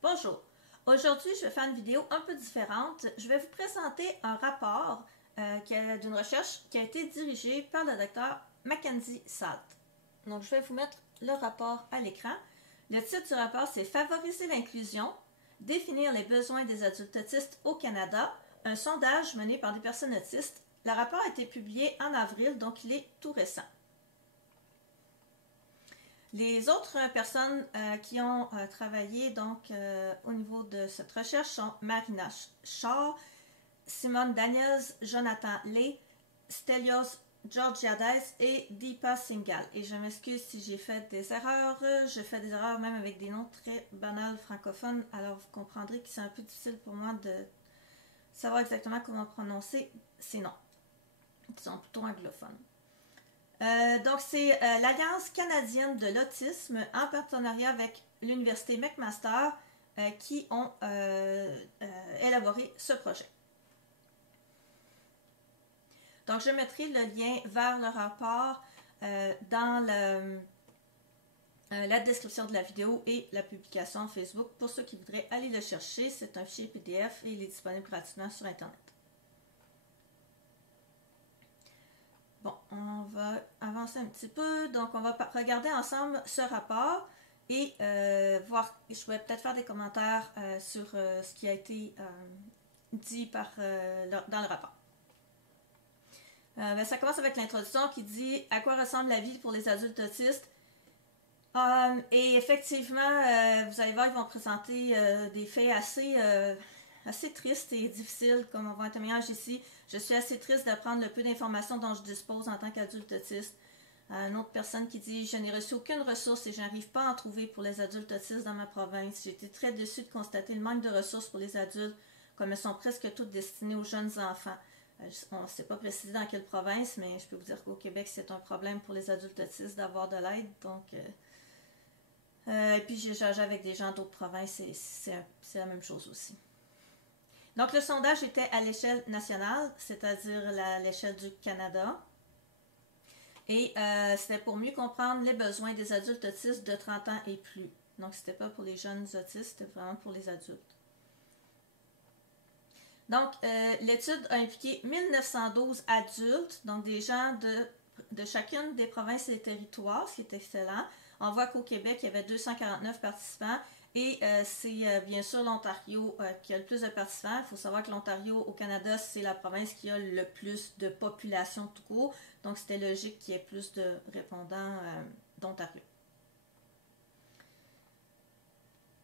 Bonjour, aujourd'hui je vais faire une vidéo un peu différente. Je vais vous présenter un rapport d'une recherche qui a été dirigée par le docteur Mackenzie Salt. Donc je vais vous mettre le rapport à l'écran. Le titre du rapport c'est Favoriser l'inclusion, définir les besoins des adultes autistes au Canada, un sondage mené par des personnes autistes. Le rapport a été publié en avril, donc il est tout récent. Les autres personnes qui ont travaillé donc au niveau de cette recherche sont Marina Shaw, Simone Daniels, Jonathan Lee, Stelios Georgiades et Deepa Singhal. Et je m'excuse si j'ai fait des erreurs. Je fais des erreurs même avec des noms très banals francophones. Alors vous comprendrez que c'est un peu difficile pour moi de savoir exactement comment prononcer ces noms, qui sont plutôt anglophones. Donc, c'est l'Alliance canadienne de l'autisme en partenariat avec l'Université McMaster qui ont élaboré ce projet. Donc, je mettrai le lien vers le rapport dans la description de la vidéo et la publication Facebook pour ceux qui voudraient aller le chercher. C'est un fichier PDF et il est disponible gratuitement sur Internet. Bon, on va avancer un petit peu. Donc, on va regarder ensemble ce rapport et voir. Je vais peut-être faire des commentaires sur ce qui a été dit dans le rapport. Ça commence avec l'introduction qui dit « À quoi ressemble la vie pour les adultes autistes? » Et effectivement, vous allez voir, ils vont présenter des faits assez triste et difficile, comme on voit un témoignage ici. Je suis assez triste d'apprendre le peu d'informations dont je dispose en tant qu'adulte autiste. Une autre personne qui dit « Je n'ai reçu aucune ressource et je n'arrive pas à en trouver pour les adultes autistes dans ma province. J'ai été très déçue de constater le manque de ressources pour les adultes, comme elles sont presque toutes destinées aux jeunes enfants. » On ne sait pas précisé dans quelle province, mais je peux vous dire qu'au Québec, c'est un problème pour les adultes autistes d'avoir de l'aide. Donc, et puis j'ai échangé avec des gens d'autres provinces et c'est la même chose aussi. Donc, le sondage était à l'échelle nationale, c'est-à-dire l'échelle du Canada. Et c'était pour mieux comprendre les besoins des adultes autistes de 30 ans et plus. Donc, c'était pas pour les jeunes autistes, c'était vraiment pour les adultes. Donc, l'étude a impliqué 1912 adultes, donc des gens de chacune des provinces et territoires, ce qui est excellent. On voit qu'au Québec, il y avait 249 participants. Et c'est bien sûr l'Ontario qui a le plus de participants. Il faut savoir que l'Ontario au Canada, c'est la province qui a le plus de population tout court. Donc, c'était logique qu'il y ait plus de répondants d'Ontario.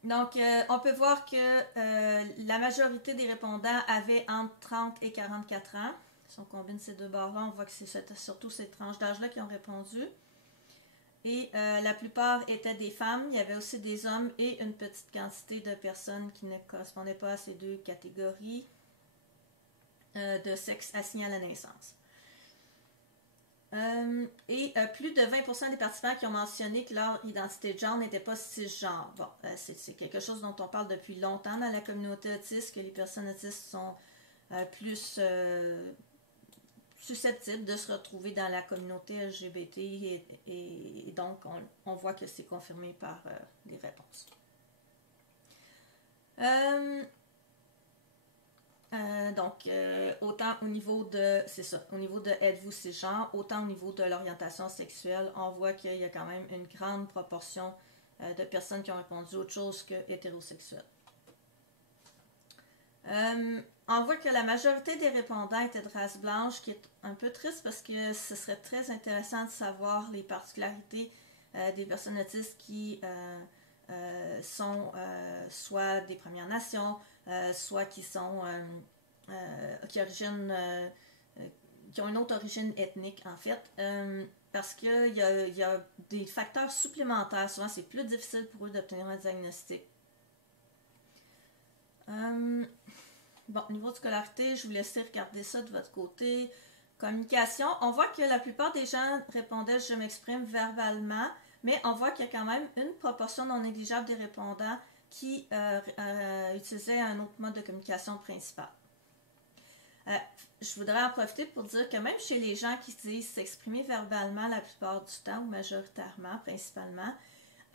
Donc, on peut voir que la majorité des répondants avaient entre 30 et 44 ans. Si on combine ces deux barres-là, on voit que c'est surtout ces tranches d'âge-là qui ont répondu. Et la plupart étaient des femmes. Il y avait aussi des hommes et une petite quantité de personnes qui ne correspondaient pas à ces deux catégories de sexe assigné à la naissance. Plus de 20% des participants qui ont mentionné que leur identité de genre n'était pas cisgenre. Bon, c'est quelque chose dont on parle depuis longtemps dans la communauté autiste, que les personnes autistes sont plus susceptibles de se retrouver dans la communauté LGBT et donc on voit que c'est confirmé par les réponses. Autant au niveau de, c'est ça, au niveau de êtes-vous cisgenre, autant au niveau de l'orientation sexuelle, on voit qu'il y a quand même une grande proportion de personnes qui ont répondu autre chose que hétérosexuel. On voit que la majorité des répondants étaient de race blanche, qui est un peu triste parce que ce serait très intéressant de savoir les particularités des personnes autistes qui sont soit des Premières Nations, soit qui sont qui ont une autre origine ethnique en fait, parce qu'il y a des facteurs supplémentaires. Souvent, c'est plus difficile pour eux d'obtenir un diagnostic. Bon, niveau de scolarité, je vous laisserai regarder ça de votre côté. Communication, on voit que la plupart des gens répondaient « je m'exprime verbalement », mais on voit qu'il y a quand même une proportion non négligeable des répondants qui utilisaient un autre mode de communication principal. Je voudrais en profiter pour dire que même chez les gens qui disent s'exprimer verbalement la plupart du temps, ou majoritairement, principalement,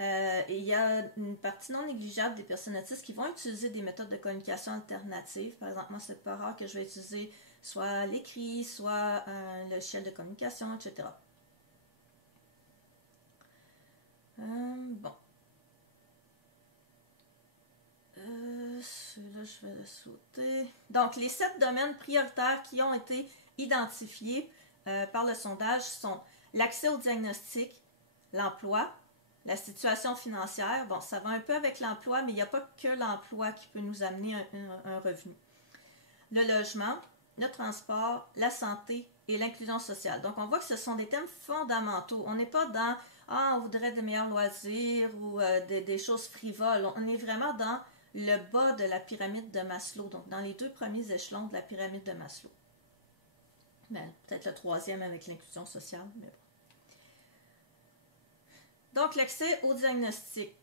Et il y a une partie non négligeable des personnes autistes qui vont utiliser des méthodes de communication alternatives. Par exemple, moi, c'est pas rare que je vais utiliser soit l'écrit, soit un logiciel de communication, etc. Bon. Celui-là, je vais le sauter. Donc, les 7 domaines prioritaires qui ont été identifiés par le sondage sont l'accès au diagnostic, l'emploi, la situation financière. Bon, ça va un peu avec l'emploi, mais il n'y a pas que l'emploi qui peut nous amener un revenu. Le logement, le transport, la santé et l'inclusion sociale. Donc, on voit que ce sont des thèmes fondamentaux. On n'est pas dans « Ah, on voudrait de meilleurs loisirs » ou des choses frivoles. On est vraiment dans le bas de la pyramide de Maslow, donc dans les 2 premiers échelons de la pyramide de Maslow. Ben, peut-être le 3e avec l'inclusion sociale, mais bon. Donc, l'accès au diagnostic.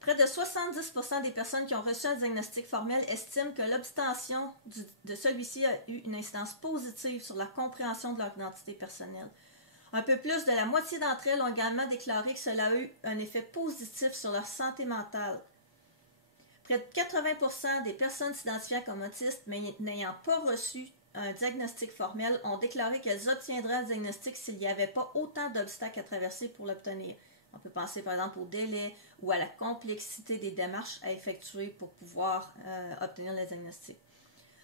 Près de 70% des personnes qui ont reçu un diagnostic formel estiment que l'obtention de celui-ci a eu une incidence positive sur la compréhension de leur identité personnelle. Un peu plus de la moitié d'entre elles ont également déclaré que cela a eu un effet positif sur leur santé mentale. Près de 80% des personnes s'identifiant comme autistes mais n'ayant pas reçu un diagnostic formel ont déclaré qu'elles obtiendraient le diagnostic s'il n'y avait pas autant d'obstacles à traverser pour l'obtenir. On peut penser par exemple au délai ou à la complexité des démarches à effectuer pour pouvoir obtenir le diagnostic.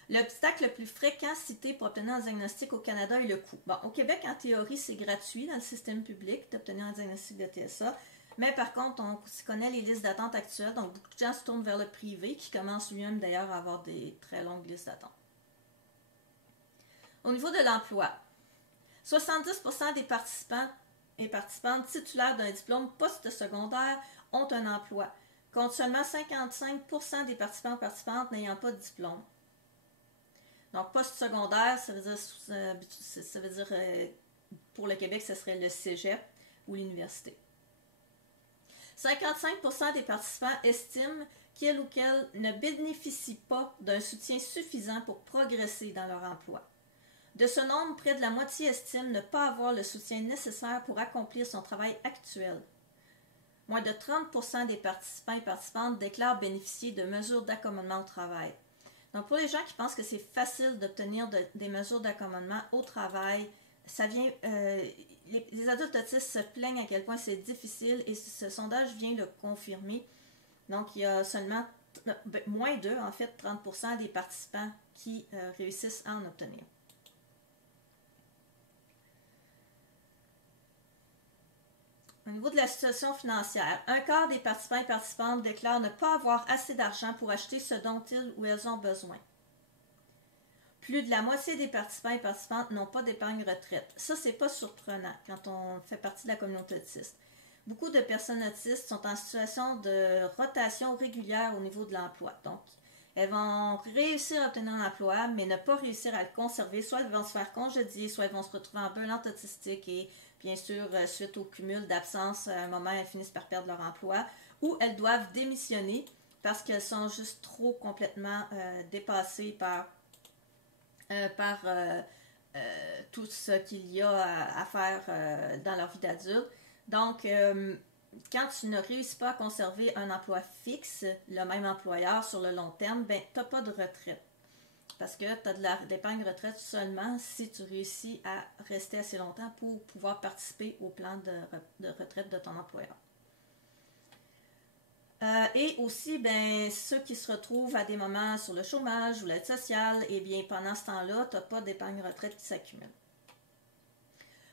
L'obstacle le plus fréquent cité pour obtenir un diagnostic au Canada est le coût. Bon, au Québec, en théorie, c'est gratuit dans le système public d'obtenir un diagnostic de TSA, mais par contre, on connaît les listes d'attente actuelles, donc beaucoup de gens se tournent vers le privé, qui commence lui-même d'ailleurs à avoir des très longues listes d'attente. Au niveau de l'emploi, 70% des participants et participantes titulaires d'un diplôme post-secondaire ont un emploi, contre seulement 55% des participants et participantes n'ayant pas de diplôme. Donc, post-secondaire, ça veut dire pour le Québec, ce serait le cégep ou l'université. 55% des participants estiment qu'ils ou qu'elles ne bénéficient pas d'un soutien suffisant pour progresser dans leur emploi. De ce nombre, près de la moitié estime ne pas avoir le soutien nécessaire pour accomplir son travail actuel. Moins de 30% des participants et participantes déclarent bénéficier de mesures d'accommodement au travail. Donc, pour les gens qui pensent que c'est facile d'obtenir des mesures d'accommodement au travail, ça vient, les adultes autistes se plaignent à quel point c'est difficile et ce sondage vient le confirmer. Donc, il y a seulement moins de, en fait, 30% des participants qui réussissent à en obtenir. Au niveau de la situation financière, un quart des participants et participantes déclarent ne pas avoir assez d'argent pour acheter ce dont ils ou elles ont besoin. Plus de la moitié des participants et participantes n'ont pas d'épargne retraite. Ça, c'est pas surprenant quand on fait partie de la communauté autiste. Beaucoup de personnes autistes sont en situation de rotation régulière au niveau de l'emploi. Donc, elles vont réussir à obtenir un emploi, mais ne pas réussir à le conserver. Soit elles vont se faire congédier, soit elles vont se retrouver en burn-out autistique et bien sûr, suite au cumul d'absence, à un moment, elles finissent par perdre leur emploi, ou elles doivent démissionner parce qu'elles sont juste trop complètement dépassées par tout ce qu'il y a à faire dans leur vie d'adulte. Donc, quand tu ne réussis pas à conserver un emploi fixe, le même employeur sur le long terme, ben, tu n'as pas de retraite. Parce que tu as de l'épargne retraite seulement si tu réussis à rester assez longtemps pour pouvoir participer au plan de retraite de ton employeur. Et aussi, ben, ceux qui se retrouvent à des moments sur le chômage ou l'aide sociale, eh bien, pendant ce temps-là, tu n'as pas d'épargne retraite qui s'accumule.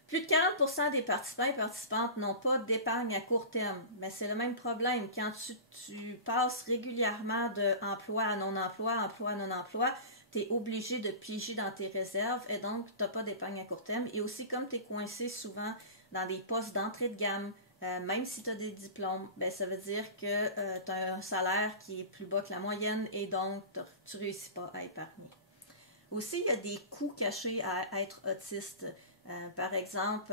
Plus de 40% des participants et participantes n'ont pas d'épargne à court terme. Mais c'est le même problème. Quand tu passes régulièrement d'emploi à non-emploi, emploi à non-emploi, tu es obligé de piger dans tes réserves et donc tu n'as pas d'épargne à court terme. Et aussi, comme tu es coincé souvent dans des postes d'entrée de gamme, même si tu as des diplômes, ben, ça veut dire que tu as un salaire qui est plus bas que la moyenne et donc tu ne réussis pas à épargner. Aussi, il y a des coûts cachés à être autiste. Par exemple,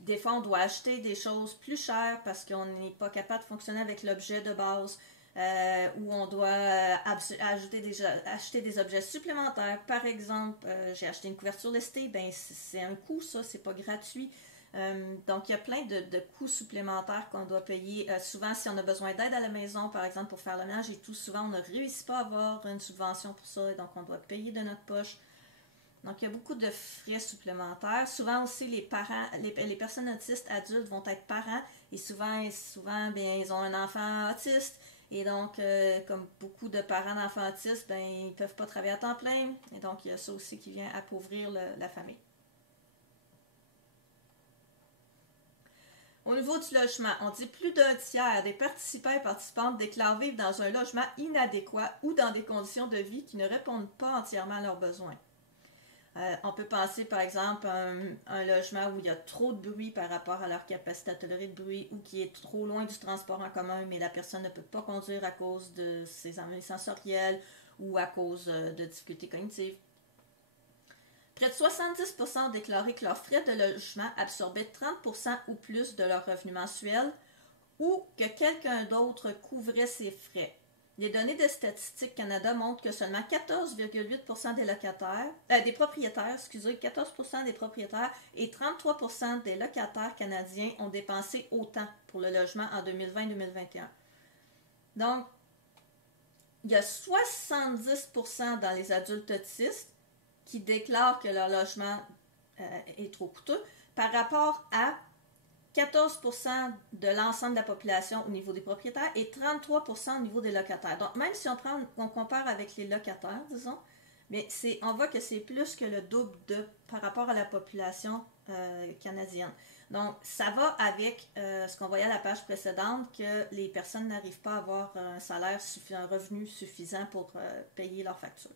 des fois, on doit acheter des choses plus chères parce qu'on n'est pas capable de fonctionner avec l'objet de base. Où on doit acheter des objets supplémentaires. Par exemple, j'ai acheté une couverture lestée, ben c'est un coût, ça, c'est pas gratuit. Donc, il y a plein de coûts supplémentaires qu'on doit payer. Souvent, si on a besoin d'aide à la maison, par exemple, pour faire le ménage et tout, souvent, on ne réussit pas à avoir une subvention pour ça, et donc on doit payer de notre poche. Donc, il y a beaucoup de frais supplémentaires. Souvent aussi, les parents, les personnes autistes adultes vont être parents, et souvent bien, ils ont un enfant autiste. Et donc, comme beaucoup de parents d'enfants autistes, ben, ils ne peuvent pas travailler à temps plein. Et donc, il y a ça aussi qui vient appauvrir la famille. Au niveau du logement, on dit plus d'un tiers des participants et participantes déclarent vivre dans un logement inadéquat ou dans des conditions de vie qui ne répondent pas entièrement à leurs besoins. On peut penser par exemple à un logement où il y a trop de bruit par rapport à leur capacité à tolérer le bruit, ou qui est trop loin du transport en commun, mais la personne ne peut pas conduire à cause de ses ennuis sensoriels ou à cause de difficultés cognitives. Près de 70% ont déclaré que leurs frais de logement absorbaient 30% ou plus de leur revenu mensuel, ou que quelqu'un d'autre couvrait ces frais. Les données de Statistique Canada montrent que seulement 14,8% des propriétaires, 14% des propriétaires et 33% des locataires canadiens ont dépensé autant pour le logement en 2020-2021. Donc, il y a 70% dans les adultes autistes qui déclarent que leur logement est trop coûteux par rapport à 14% de l'ensemble de la population au niveau des propriétaires et 33% au niveau des locataires. Donc, même si on compare avec les locataires, disons, mais on voit que c'est plus que le double par rapport à la population canadienne. Donc, ça va avec ce qu'on voyait à la page précédente, que les personnes n'arrivent pas à avoir un salaire un revenu suffisant pour payer leurs factures.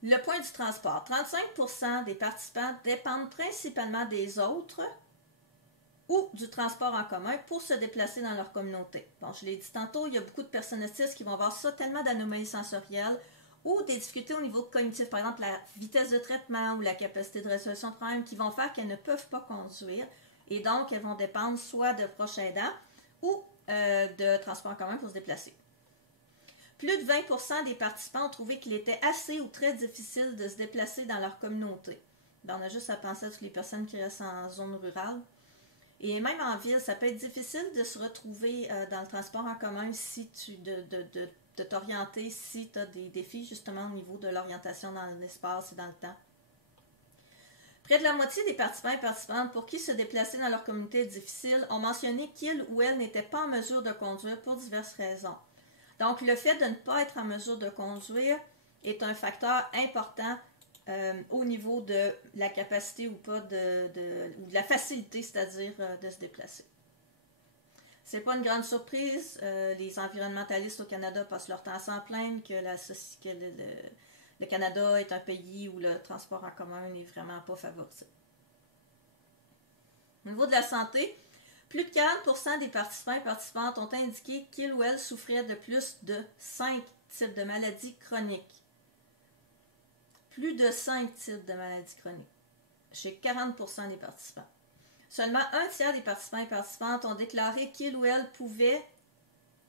Le point du transport. 35% des participants dépendent principalement des autres ou du transport en commun pour se déplacer dans leur communauté. Bon, je l'ai dit tantôt, il y a beaucoup de personnes autistes qui vont avoir ça, tellement d'anomalies sensorielles ou des difficultés au niveau cognitif, par exemple la vitesse de traitement ou la capacité de résolution de problèmes, qui vont faire qu'elles ne peuvent pas conduire, et donc elles vont dépendre soit de proches aidants ou de transport en commun pour se déplacer. Plus de 20% des participants ont trouvé qu'il était assez ou très difficile de se déplacer dans leur communauté. Ben, on a juste à penser à toutes les personnes qui restent en zone rurale. Et même en ville, ça peut être difficile de se retrouver dans le transport en commun de t'orienter si tu as des défis justement au niveau de l'orientation dans l'espace et dans le temps. Près de la moitié des participants et participantes pour qui se déplacer dans leur communauté est difficile ont mentionné qu'ils ou elles n'étaient pas en mesure de conduire pour diverses raisons. Donc, le fait de ne pas être en mesure de conduire est un facteur important au niveau de la capacité ou pas ou de la facilité, c'est-à-dire de se déplacer. C'est pas une grande surprise. Les environnementalistes au Canada passent leur temps à s'en plaindre que le Canada est un pays où le transport en commun n'est vraiment pas favorisé. Au niveau de la santé, plus de 40% des participants et participantes ont indiqué qu'ils ou elles souffraient de plus de 5 types de maladies chroniques. Plus de 5 types de maladies chroniques chez 40% des participants. Seulement un tiers des participants et participantes ont déclaré qu'ils ou elles pouvaient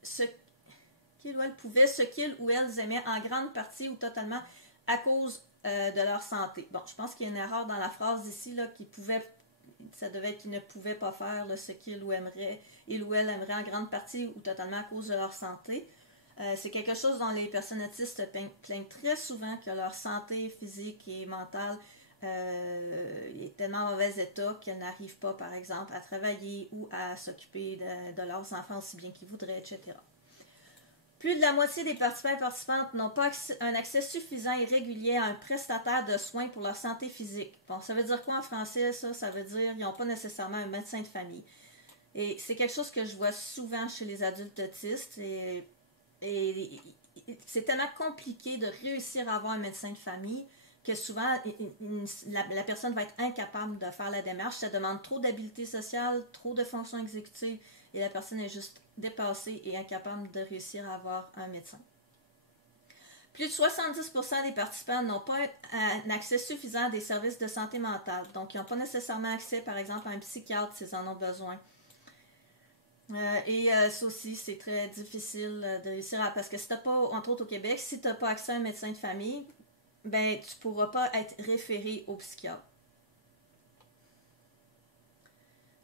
ce qu'ils ou elles aimaient en grande partie ou totalement à cause de leur santé. Bon, je pense qu'il y a une erreur dans la phrase ici, là, ça devait être qu'ils ne pouvaient pas faire là, ce qu'ils ou elles aimeraient en grande partie ou totalement à cause de leur santé. C'est quelque chose dont les personnes autistes plaignent très souvent, que leur santé physique et mentale est tellement en mauvais état qu'elles n'arrivent pas, par exemple, à travailler ou à s'occuper de leurs enfants aussi bien qu'ils voudraient, etc. Plus de la moitié des participants et participantes n'ont pas un accès suffisant et régulier à un prestataire de soins pour leur santé physique. Bon, ça veut dire quoi en français, ça? Ça veut dire qu'ils n'ont pas nécessairement un médecin de famille. Et c'est quelque chose que je vois souvent chez les adultes autistes. Et c'est tellement compliqué de réussir à avoir un médecin de famille que souvent, la personne va être incapable de faire la démarche. Ça demande trop d'habileté sociale, trop de fonctions exécutives, et la personne est juste dépassée et incapable de réussir à avoir un médecin. Plus de 70% des participants n'ont pas un accès suffisant à des services de santé mentale. Donc, ils n'ont pas nécessairement accès, par exemple, à un psychiatre s'ils en ont besoin. Ça aussi, c'est très difficile de réussir parce que si tu n'as pas, entre autres au Québec, si tu n'as pas accès à un médecin de famille, ben tu ne pourras pas être référé au psychiatre.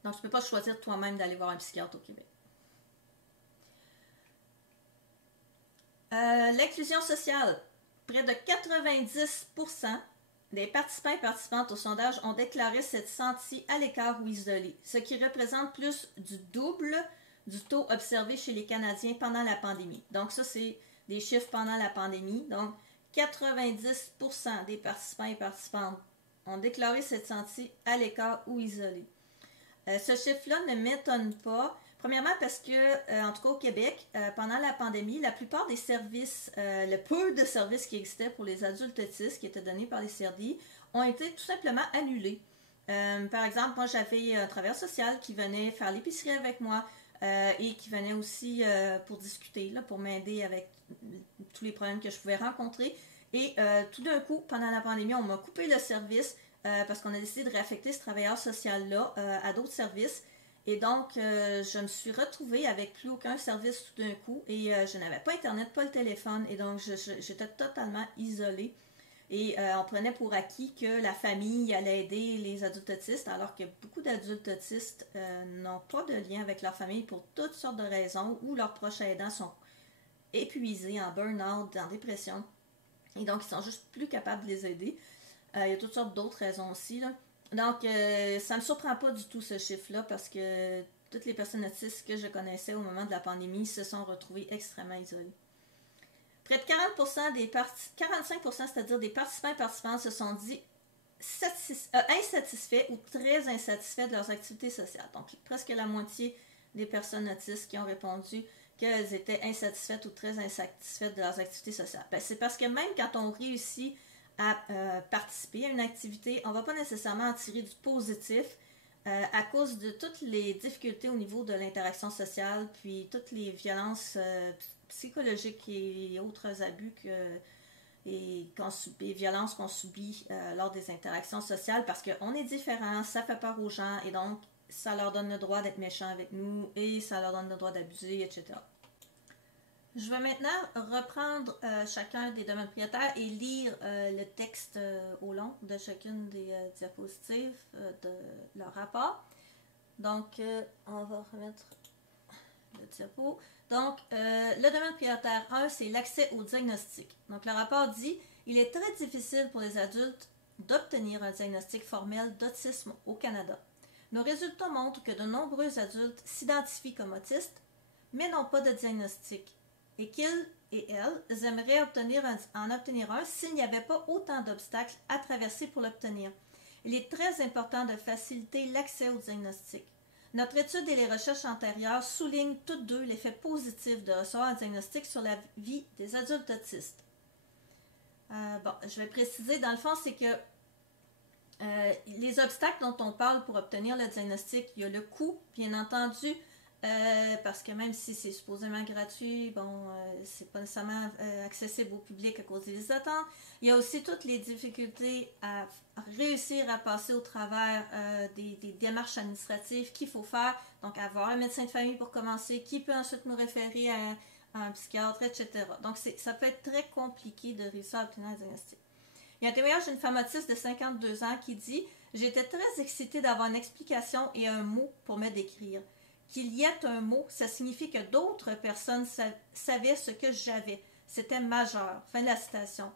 Donc, tu ne peux pas choisir toi-même d'aller voir un psychiatre au Québec. L'inclusion sociale. Près de 90% des participants et participantes au sondage ont déclaré s'être sentis à l'écart ou isolés, ce qui représente plus du double du taux observé chez les Canadiens pendant la pandémie. Donc ça, c'est des chiffres pendant la pandémie. Donc, 90% des participants et participantes ont déclaré s'être sentis à l'écart ou isolés. Ce chiffre-là ne m'étonne pas. Premièrement parce que, en tout cas au Québec, pendant la pandémie, la plupart des services, le peu de services qui existaient pour les adultes autistes qui étaient donnés par les CRDI ont été tout simplement annulés. Par exemple, moi j'avais un travailleur social qui venait faire l'épicerie avec moi et qui venait aussi pour discuter, là, pour m'aider avec tous les problèmes que je pouvais rencontrer. Et tout d'un coup, pendant la pandémie, on m'a coupé le service parce qu'on a décidé de réaffecter ce travailleur social-là à d'autres services. Et donc, je me suis retrouvée avec plus aucun service tout d'un coup et je n'avais pas Internet, pas le téléphone et donc j'étais totalement isolée. Et on prenait pour acquis que la famille allait aider les adultes autistes alors que beaucoup d'adultes autistes n'ont pas de lien avec leur famille pour toutes sortes de raisons ou leurs proches aidants sont épuisés, en burn-out, en dépression et donc ils sont juste plus capables de les aider. Il y a toutes sortes d'autres raisons aussi, là. Donc, ça ne me surprend pas du tout ce chiffre-là parce que toutes les personnes autistes que je connaissais au moment de la pandémie se sont retrouvées extrêmement isolées. Près de 40% 45%, c'est-à-dire des participants et participantes, se sont dit insatisfaits ou très insatisfaits de leurs activités sociales. Donc, presque la moitié des personnes autistes qui ont répondu qu'elles étaient insatisfaites ou très insatisfaites de leurs activités sociales. Ben, c'est parce que même quand on réussit à participer à une activité, on ne va pas nécessairement en tirer du positif à cause de toutes les difficultés au niveau de l'interaction sociale, puis toutes les violences psychologiques et autres abus et violences qu'on subit lors des interactions sociales, parce qu'on est différents, ça fait peur aux gens, et donc ça leur donne le droit d'être méchants avec nous, et ça leur donne le droit d'abuser, etc. Je vais maintenant reprendre chacun des domaines prioritaires et lire le texte au long de chacune des diapositives de leur rapport. Donc, on va remettre le diapo. Donc, le domaine prioritaire 1, c'est l'accès au diagnostic. Donc, le rapport dit « Il est très difficile pour les adultes d'obtenir un diagnostic formel d'autisme au Canada. Nos résultats montrent que de nombreux adultes s'identifient comme autistes, mais n'ont pas de diagnostic. Et qu'ils et elles aimeraient en obtenir un s'il n'y avait pas autant d'obstacles à traverser pour l'obtenir. Il est très important de faciliter l'accès au diagnostic. Notre étude et les recherches antérieures soulignent toutes deux l'effet positif de recevoir un diagnostic sur la vie des adultes autistes. » Je vais préciser, dans le fond, c'est que les obstacles dont on parle pour obtenir le diagnostic, il y a le coût, bien entendu, parce que même si c'est supposément gratuit, c'est pas nécessairement accessible au public à cause des attentes. Il y a aussi toutes les difficultés à réussir à passer au travers des démarches administratives qu'il faut faire. Donc, avoir un médecin de famille pour commencer, qui peut ensuite nous référer à un psychiatre, etc. Donc, ça peut être très compliqué de réussir à obtenir un diagnostic. Il y a un témoignage d'une femme autiste de 52 ans qui dit « J'étais très excitée d'avoir une explication et un mot pour me décrire. Qu'il y ait un mot, ça signifie que d'autres personnes savaient ce que j'avais. C'était majeur. » Fin de la citation.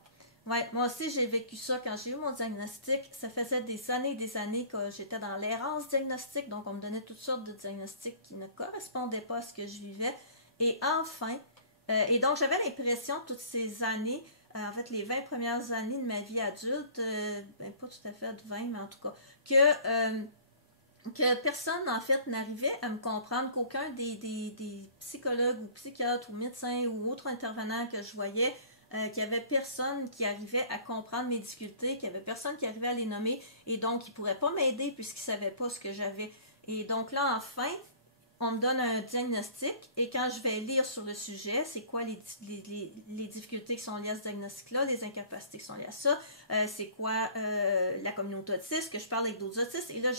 Ouais, moi aussi, j'ai vécu ça quand j'ai eu mon diagnostic. Ça faisait des années que j'étais dans l'errance diagnostique. Donc, on me donnait toutes sortes de diagnostics qui ne correspondaient pas à ce que je vivais. Et enfin, et donc j'avais l'impression toutes ces années, en fait les 20 premières années de ma vie adulte, pas tout à fait 20, mais en tout cas, que personne, en fait, n'arrivait à me comprendre, qu'aucun des psychologues ou psychiatres ou médecins ou autres intervenants que je voyais, qu'il n'y avait personne qui arrivait à comprendre mes difficultés, qu'il n'y avait personne qui arrivait à les nommer, et donc ils ne pourraient pas m'aider puisqu'ils ne savaient pas ce que j'avais. Et donc là, enfin, on me donne un diagnostic, et quand je vais lire sur le sujet, c'est quoi les difficultés qui sont liées à ce diagnostic-là, les incapacités qui sont liées à ça, c'est quoi la communauté autiste, que je parle avec d'autres autistes, et là,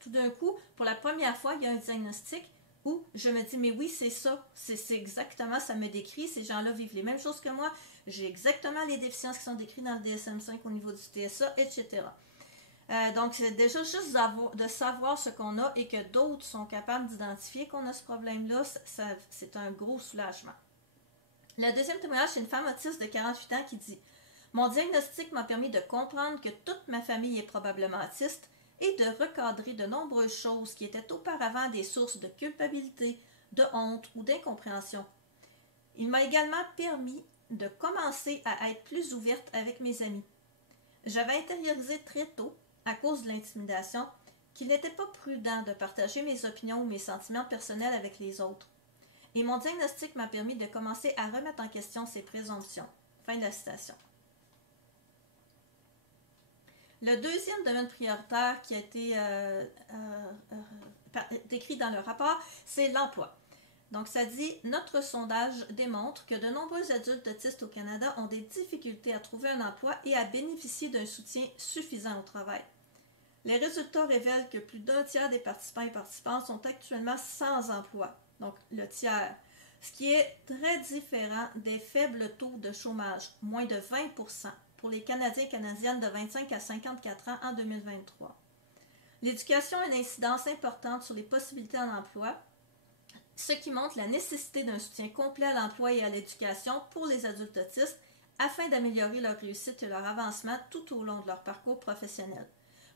tout d'un coup, pour la première fois, il y a un diagnostic où je me dis, mais oui, c'est ça, c'est exactement, ça me décrit, ces gens-là vivent les mêmes choses que moi, j'ai exactement les déficiences qui sont décrites dans le DSM-5 au niveau du TSA, etc. Donc, c'est déjà juste de savoir ce qu'on a et que d'autres sont capables d'identifier qu'on a ce problème-là, c'est un gros soulagement. Le deuxième témoignage, c'est une femme autiste de 48 ans qui dit « Mon diagnostic m'a permis de comprendre que toute ma famille est probablement autiste et de recadrer de nombreuses choses qui étaient auparavant des sources de culpabilité, de honte ou d'incompréhension. Il m'a également permis de commencer à être plus ouverte avec mes amis. J'avais intériorisé très tôt, à cause de l'intimidation, qu'il n'était pas prudent de partager mes opinions ou mes sentiments personnels avec les autres. Et mon diagnostic m'a permis de commencer à remettre en question ces présomptions. » Fin de la citation. Le deuxième domaine prioritaire qui a été décrit dans le rapport, c'est l'emploi. Donc, ça dit « Notre sondage démontre que de nombreux adultes autistes au Canada ont des difficultés à trouver un emploi et à bénéficier d'un soutien suffisant au travail. Les résultats révèlent que plus d'un tiers des participants et participantes sont actuellement sans emploi. » Donc, le tiers. Ce qui est très différent des faibles taux de chômage, moins de 20% pour les Canadiens et Canadiennes de 25 à 54 ans en 2023. L'éducation a une incidence importante sur les possibilités en emploi, ce qui montre la nécessité d'un soutien complet à l'emploi et à l'éducation pour les adultes autistes afin d'améliorer leur réussite et leur avancement tout au long de leur parcours professionnel.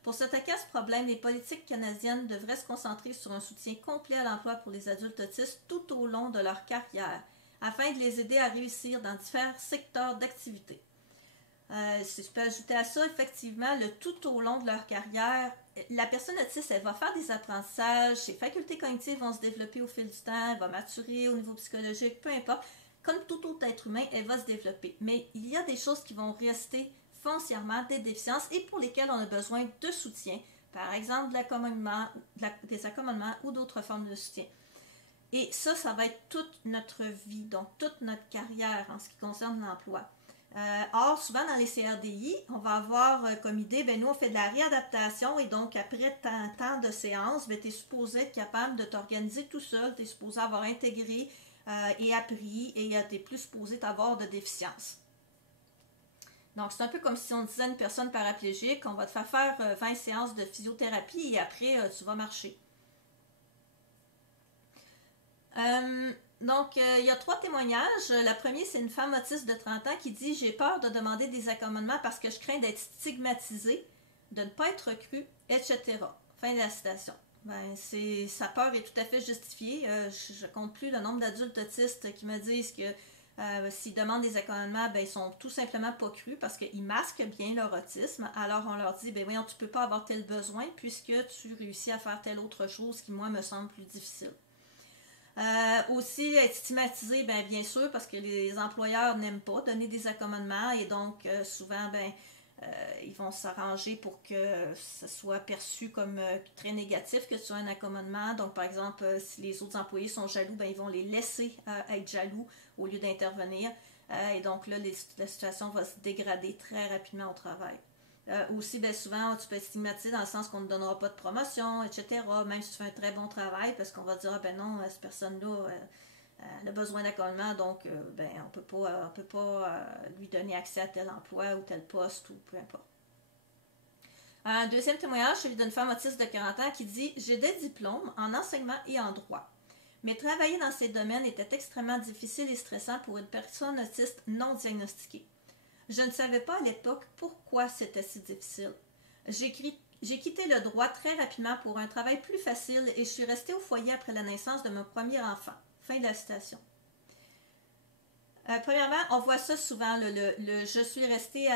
Pour s'attaquer à ce problème, les politiques canadiennes devraient se concentrer sur un soutien complet à l'emploi pour les adultes autistes tout au long de leur carrière, afin de les aider à réussir dans différents secteurs d'activité. Si je peux ajouter à ça, effectivement, le tout au long de leur carrière, la personne autiste, elle va faire des apprentissages, ses facultés cognitives vont se développer au fil du temps, elle va maturer au niveau psychologique, peu importe. Comme tout autre être humain, elle va se développer. Mais il y a des choses qui vont rester foncièrement des déficiences et pour lesquelles on a besoin de soutien, par exemple des accommodements ou d'autres formes de soutien. Et ça va être toute notre vie, donc toute notre carrière en ce qui concerne l'emploi. Or, souvent dans les CRDI, on va avoir comme idée, nous on fait de la réadaptation et donc après tant de séances, tu es supposé être capable de t'organiser tout seul, tu es supposé avoir intégré et appris et tu n'es plus supposé avoir de déficience. Donc, c'est un peu comme si on disait à une personne paraplégique, on va te faire 20 séances de physiothérapie et après, tu vas marcher. Donc, il y a 3 témoignages. Le premier, c'est une femme autiste de 30 ans qui dit « J'ai peur de demander des accommodements parce que je crains d'être stigmatisée, de ne pas être recrue, etc. » Fin de la citation. Sa peur est tout à fait justifiée. Je ne compte plus le nombre d'adultes autistes qui me disent que s'ils demandent des accommodements, ils sont tout simplement pas crus parce qu'ils masquent bien leur autisme. Alors on leur dit, voyons, tu peux pas avoir tel besoin puisque tu réussis à faire telle autre chose qui, moi, me semble plus difficile. Aussi, être stigmatisé, bien sûr, parce que les employeurs n'aiment pas donner des accommodements et donc souvent, ils vont s'arranger pour que ça soit perçu comme très négatif que tu as un accommodement. Donc, par exemple, si les autres employés sont jaloux, ils vont les laisser être jaloux au lieu d'intervenir. Et donc là, la situation va se dégrader très rapidement au travail. Aussi, souvent, tu peux être stigmatisé dans le sens qu'on ne donnera pas de promotion, etc. Même si tu fais un très bon travail, parce qu'on va dire, non, cette personne-là, elle a besoin d'accommodement, donc on peut pas lui donner accès à tel emploi ou tel poste ou peu importe. Un deuxième témoignage, celui d'une femme autiste de 40 ans qui dit « J'ai des diplômes en enseignement et en droit. Mais travailler dans ces domaines était extrêmement difficile et stressant pour une personne autiste non diagnostiquée. Je ne savais pas à l'époque pourquoi c'était si difficile. J'ai quitté le droit très rapidement pour un travail plus facile et je suis restée au foyer après la naissance de mon premier enfant. » Fin de la citation. Premièrement, on voit ça souvent, je suis restée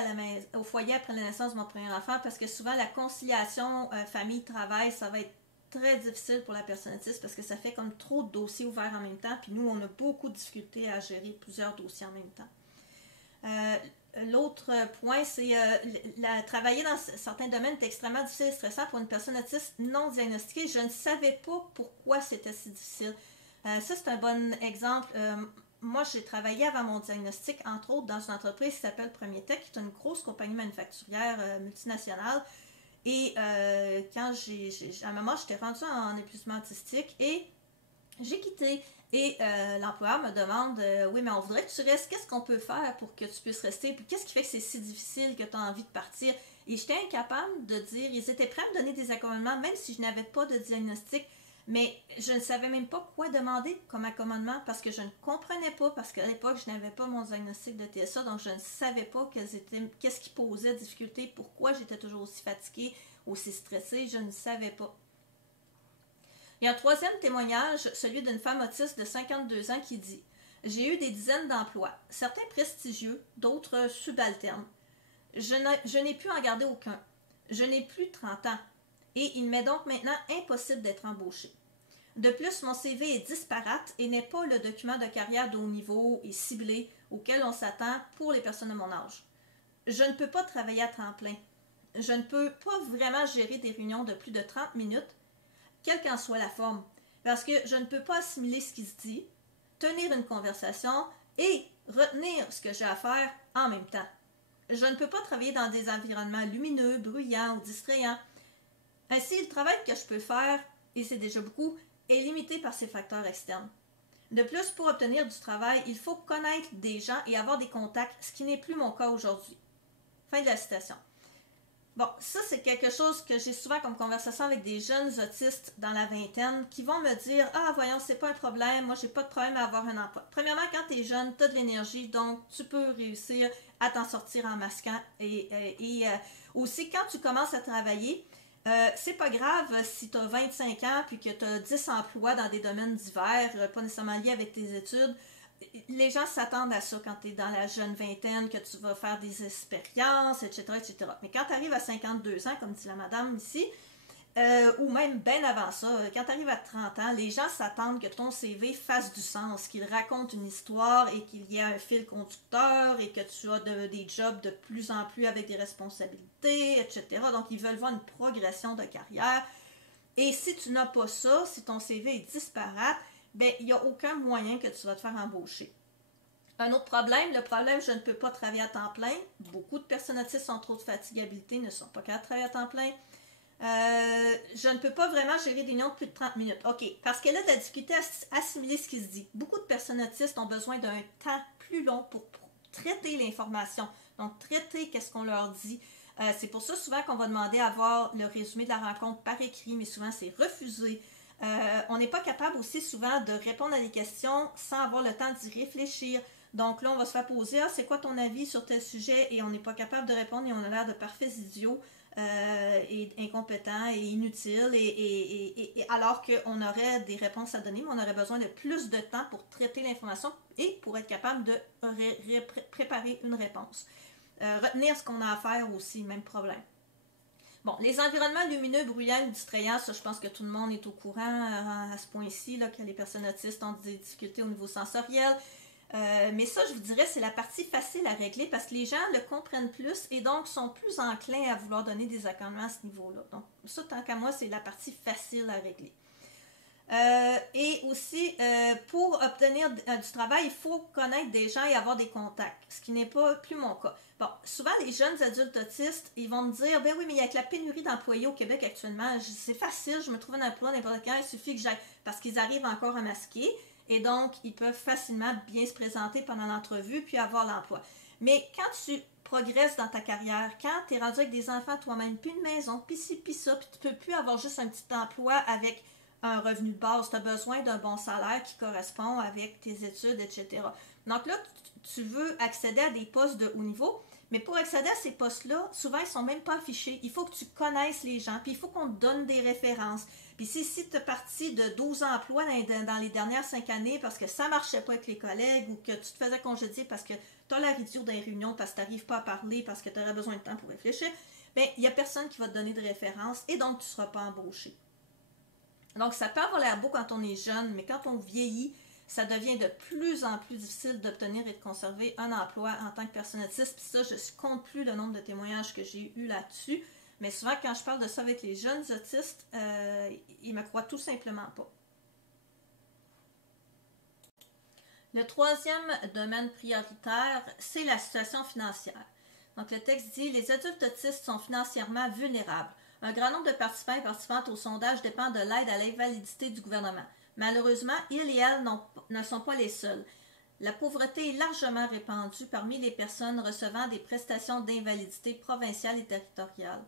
au foyer après la naissance de mon premier enfant parce que souvent la conciliation famille-travail, ça va être très difficile pour la personne autiste parce que ça fait comme trop de dossiers ouverts en même temps, puis nous, on a beaucoup de difficultés à gérer plusieurs dossiers en même temps. L'autre point, c'est travailler dans certains domaines est extrêmement difficile et stressant pour une personne autiste non diagnostiquée. Je ne savais pas pourquoi c'était si difficile. Ça, c'est un bon exemple. Moi, j'ai travaillé avant mon diagnostic, entre autres, dans une entreprise qui s'appelle Premier Tech, qui est une grosse compagnie manufacturière multinationale. Et à un moment, j'étais rendue en épuisement autistique et J'ai quitté et l'employeur me demande oui, mais on voudrait que tu restes. Qu'est-ce qu'on peut faire pour que tu puisses rester? Puis qu'est-ce qui fait que c'est si difficile que tu as envie de partir? Et j'étais incapable de dire. Ils étaient prêts à me donner des accommodements, même si je n'avais pas de diagnostic. Mais je ne savais même pas quoi demander comme accommodement parce que je ne comprenais pas, parce qu'à l'époque, je n'avais pas mon diagnostic de TSA, donc je ne savais pas qu'est-ce qui posait difficulté, pourquoi j'étais toujours aussi fatiguée, aussi stressée, je ne savais pas. Il y a un troisième témoignage, celui d'une femme autiste de 52 ans qui dit « J'ai eu des dizaines d'emplois, certains prestigieux, d'autres subalternes. Je n'ai pu en garder aucun. Je n'ai plus 30 ans et il m'est donc maintenant impossible d'être embauchée. De plus, mon CV est disparate et n'est pas le document de carrière de haut niveau et ciblé auquel on s'attend pour les personnes de mon âge. Je ne peux pas travailler à temps plein. Je ne peux pas vraiment gérer des réunions de plus de 30 minutes, quelle qu'en soit la forme, parce que je ne peux pas assimiler ce qui se dit, tenir une conversation et retenir ce que j'ai à faire en même temps. Je ne peux pas travailler dans des environnements lumineux, bruyants ou distrayants. Ainsi, le travail que je peux faire, et c'est déjà beaucoup, est limité par ces facteurs externes. De plus, pour obtenir du travail, il faut connaître des gens et avoir des contacts, ce qui n'est plus mon cas aujourd'hui. » Fin de la citation. Bon, ça c'est quelque chose que j'ai souvent comme conversation avec des jeunes autistes dans la vingtaine qui vont me dire « Ah, voyons, c'est pas un problème, moi j'ai pas de problème à avoir un emploi. » Premièrement, quand tu es jeune, tu as de l'énergie, donc tu peux réussir à t'en sortir en masquant. Et aussi, quand tu commences à travailler, c'est pas grave si tu as 25 ans puis que tu as 10 emplois dans des domaines divers, pas nécessairement liés avec tes études. Les gens s'attendent à ça quand tu es dans la jeune vingtaine, que tu vas faire des expériences, etc., etc. Mais quand tu arrives à 52 ans, comme dit la madame ici, ou même bien avant ça, quand tu arrives à 30 ans, les gens s'attendent que ton CV fasse du sens, qu'il raconte une histoire et qu'il y ait un fil conducteur et que tu as des jobs de plus en plus avec des responsabilités, etc. Donc, ils veulent voir une progression de carrière. Et si tu n'as pas ça, si ton CV est disparate, ben, il n'y a aucun moyen que tu vas te faire embaucher. Un autre problème, le problème, je ne peux pas travailler à temps plein. Beaucoup de personnes autistes ont trop de fatigabilité, ne sont pas capables de travailler à temps plein. Je ne peux pas vraiment gérer des réunions de plus de 30 minutes. OK, parce qu'elle a de la difficulté à assimiler ce qui se dit. Beaucoup de personnes autistes ont besoin d'un temps plus long pour traiter l'information. Donc, traiter qu'est-ce qu'on leur dit. C'est pour ça souvent qu'on va demander à avoir le résumé de la rencontre par écrit, mais souvent c'est refusé. On n'est pas capable aussi souvent de répondre à des questions sans avoir le temps d'y réfléchir. Donc là, on va se faire poser « c'est quoi ton avis sur tel sujet? » Et on n'est pas capable de répondre et on a l'air de parfaits idiots et incompétents et inutiles. Alors qu'on aurait des réponses à donner, mais on aurait besoin de plus de temps pour traiter l'information et pour être capable de préparer une réponse. Retenir ce qu'on a à faire aussi, même problème. Bon, les environnements lumineux, bruyants ou distrayants, ça je pense que tout le monde est au courant à ce point-ci, là, que les personnes autistes ont des difficultés au niveau sensoriel. Mais ça, je vous dirais, c'est la partie facile à régler parce que les gens le comprennent plus et donc sont plus enclins à vouloir donner des accommodements à ce niveau-là. Donc, ça, tant qu'à moi, c'est la partie facile à régler. Et aussi, pour obtenir du travail, il faut connaître des gens et avoir des contacts, ce qui n'est pas plus mon cas. Bon, souvent, les jeunes adultes autistes, ils vont me dire, ben oui, mais il y a que la pénurie d'employés au Québec actuellement, c'est facile, je me trouve un emploi n'importe quand, il suffit que j'aille, parce qu'ils arrivent encore à masquer, et donc, ils peuvent facilement bien se présenter pendant l'entrevue, puis avoir l'emploi. Mais quand tu progresses dans ta carrière, quand tu es rendu avec des enfants toi-même, puis une maison, puis ci, puis ça, puis tu peux plus avoir juste un petit emploi avec un revenu de base, tu as besoin d'un bon salaire qui correspond avec tes études, etc. Donc là, tu veux accéder à des postes de haut niveau, mais pour accéder à ces postes-là, souvent, ils ne sont même pas affichés. Il faut que tu connaisses les gens, puis il faut qu'on te donne des références. Puis si tu es parti de 12 emplois dans les dernières 5 années parce que ça ne marchait pas avec les collègues ou que tu te faisais congédier parce que tu as l'air idiot dans les réunions, parce que tu n'arrives pas à parler, parce que tu aurais besoin de temps pour réfléchir, bien, il n'y a personne qui va te donner de références et donc tu ne seras pas embauché. Donc, ça peut avoir l'air beau quand on est jeune, mais quand on vieillit, ça devient de plus en plus difficile d'obtenir et de conserver un emploi en tant que personne autiste. Puis ça, je ne compte plus le nombre de témoignages que j'ai eu là-dessus. Mais souvent, quand je parle de ça avec les jeunes autistes, ils ne me croient tout simplement pas. Le troisième domaine prioritaire, c'est la situation financière. Donc, le texte dit « Les adultes autistes sont financièrement vulnérables. Un grand nombre de participants et participantes au sondage dépendent de l'aide à l'invalidité du gouvernement. Malheureusement, ils et elles ne sont pas les seuls. La pauvreté est largement répandue parmi les personnes recevant des prestations d'invalidité provinciales et territoriales.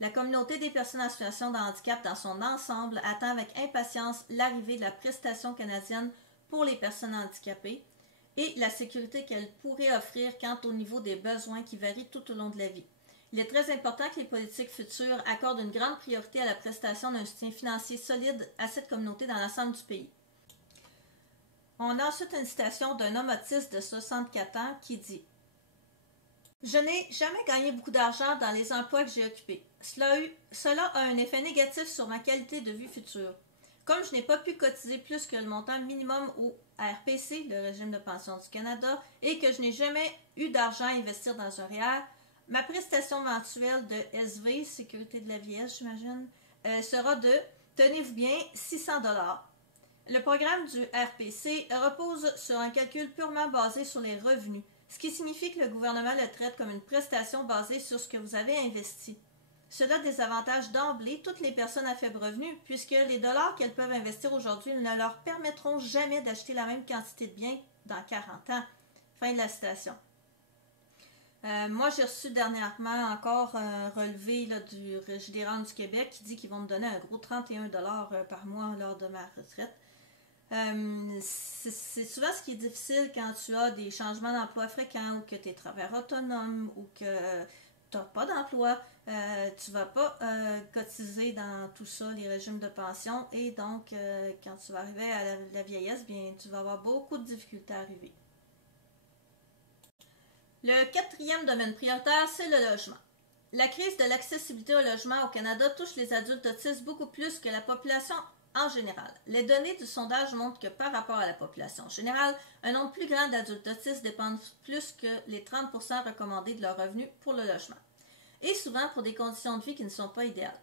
La communauté des personnes en situation de handicap dans son ensemble attend avec impatience l'arrivée de la prestation canadienne pour les personnes handicapées et la sécurité qu'elle pourrait offrir quant au niveau des besoins qui varient tout au long de la vie. Il est très important que les politiques futures accordent une grande priorité à la prestation d'un soutien financier solide à cette communauté dans l'ensemble du pays. On a ensuite une citation d'un homme autiste de 64 ans qui dit « Je n'ai jamais gagné beaucoup d'argent dans les emplois que j'ai occupés. Cela a un effet négatif sur ma qualité de vie future. Comme je n'ai pas pu cotiser plus que le montant minimum au RPC, le régime de pension du Canada, et que je n'ai jamais eu d'argent à investir dans un REER, ma prestation mensuelle de SV, Sécurité de la vieillesse, j'imagine, sera de, tenez-vous bien, 600 $. Le programme du RPC repose sur un calcul purement basé sur les revenus, ce qui signifie que le gouvernement le traite comme une prestation basée sur ce que vous avez investi. Cela désavantage d'emblée toutes les personnes à faible revenu, puisque les dollars qu'elles peuvent investir aujourd'hui ne leur permettront jamais d'acheter la même quantité de biens dans 40 ans. » Fin de la citation. Moi, j'ai reçu dernièrement encore un relevé là, du Régie des rentes du Québec qui dit qu'ils vont me donner un gros 31 $ par mois lors de ma retraite. C'est souvent ce qui est difficile quand tu as des changements d'emploi fréquents ou que tu es travailleur autonome ou que tu n'as pas d'emploi. Tu ne vas pas cotiser dans tout ça, les régimes de pension, et donc quand tu vas arriver à la vieillesse, bien, tu vas avoir beaucoup de difficultés à arriver. Le quatrième domaine prioritaire, c'est le logement. La crise de l'accessibilité au logement au Canada touche les adultes autistes beaucoup plus que la population en général. Les données du sondage montrent que par rapport à la population générale, un nombre plus grand d'adultes autistes dépendent plus que les 30% recommandés de leur revenu pour le logement, et souvent pour des conditions de vie qui ne sont pas idéales.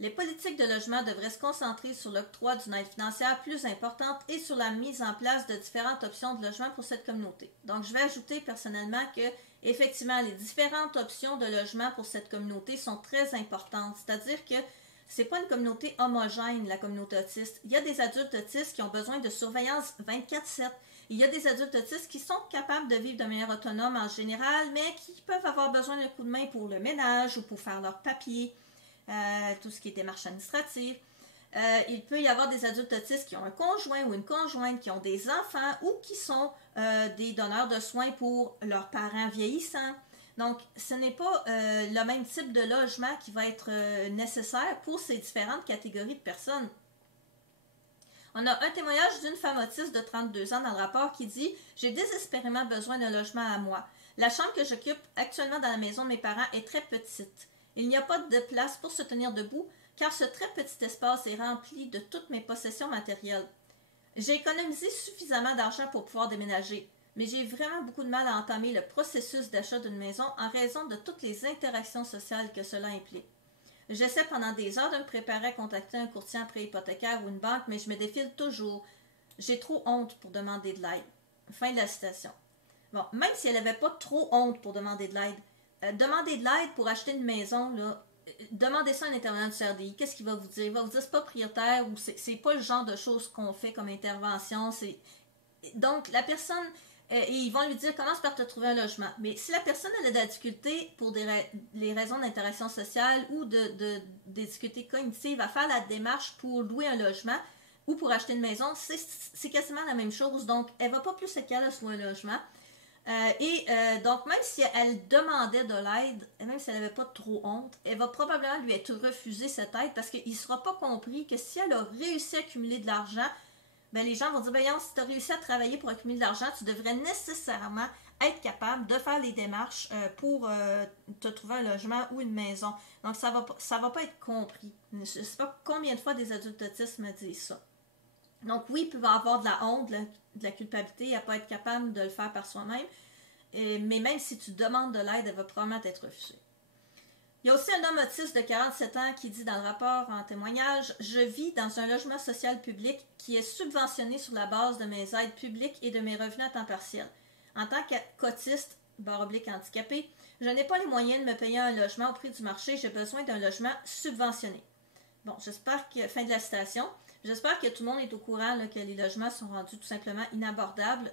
Les politiques de logement devraient se concentrer sur l'octroi d'une aide financière plus importante et sur la mise en place de différentes options de logement pour cette communauté. Donc, je vais ajouter personnellement que, effectivement, les différentes options de logement pour cette communauté sont très importantes. C'est-à-dire que c'est pas une communauté homogène, la communauté autiste. Il y a des adultes autistes qui ont besoin de surveillance 24/7. Il y a des adultes autistes qui sont capables de vivre de manière autonome en général, mais qui peuvent avoir besoin d'un coup de main pour le ménage ou pour faire leurs papiers. Tout ce qui est démarche administrative. Il peut y avoir des adultes autistes qui ont un conjoint ou une conjointe, qui ont des enfants ou qui sont des donneurs de soins pour leurs parents vieillissants. Donc, ce n'est pas le même type de logement qui va être nécessaire pour ces différentes catégories de personnes. On a un témoignage d'une femme autiste de 32 ans dans le rapport qui dit « J'ai désespérément besoin d'un logement à moi. La chambre que j'occupe actuellement dans la maison de mes parents est très petite. Il n'y a pas de place pour se tenir debout, car ce très petit espace est rempli de toutes mes possessions matérielles. J'ai économisé suffisamment d'argent pour pouvoir déménager, mais j'ai vraiment beaucoup de mal à entamer le processus d'achat d'une maison en raison de toutes les interactions sociales que cela implique. J'essaie pendant des heures de me préparer à contacter un courtier en prêt hypothécaire ou une banque, mais je me défile toujours. J'ai trop honte pour demander de l'aide. » Fin de la citation. Bon, même si elle n'avait pas trop honte pour demander de l'aide, demander de l'aide pour acheter une maison, là, demandez ça à un intervenant du CRDI. Qu'est-ce qu'il va vous dire? Il va vous dire que c'est pas prioritaire ou c'est pas le genre de choses qu'on fait comme intervention. Donc, la personne, ils vont lui dire commence par te trouver un logement. Mais si la personne a de la difficulté pour les raisons d'interaction sociale ou des difficultés cognitives à faire la démarche pour louer un logement ou pour acheter une maison, c'est quasiment la même chose. Donc, elle va pas plus se caler sur un logement. Donc, même si elle demandait de l'aide, même si elle n'avait pas trop honte, elle va probablement lui être refusée cette aide parce qu'il ne sera pas compris que si elle a réussi à accumuler de l'argent, ben les gens vont dire, ben si tu as réussi à travailler pour accumuler de l'argent, tu devrais nécessairement être capable de faire les démarches pour te trouver un logement ou une maison. Donc, ça va pas être compris. Je ne sais pas combien de fois des adultes autistes me disent ça. Donc oui, il peut y avoir de la honte, de la culpabilité à ne pas être capable de le faire par soi-même, mais même si tu demandes de l'aide, elle va probablement être refusée. Il y a aussi un homme autiste de 47 ans qui dit dans le rapport en témoignage « Je vis dans un logement social public qui est subventionné sur la base de mes aides publiques et de mes revenus à temps partiel. En tant qu'autiste, /handicapé, je n'ai pas les moyens de me payer un logement au prix du marché, j'ai besoin d'un logement subventionné. bon, j'espère que, fin de la citation, j'espère que tout le monde est au courant là, que les logements sont rendus tout simplement inabordables.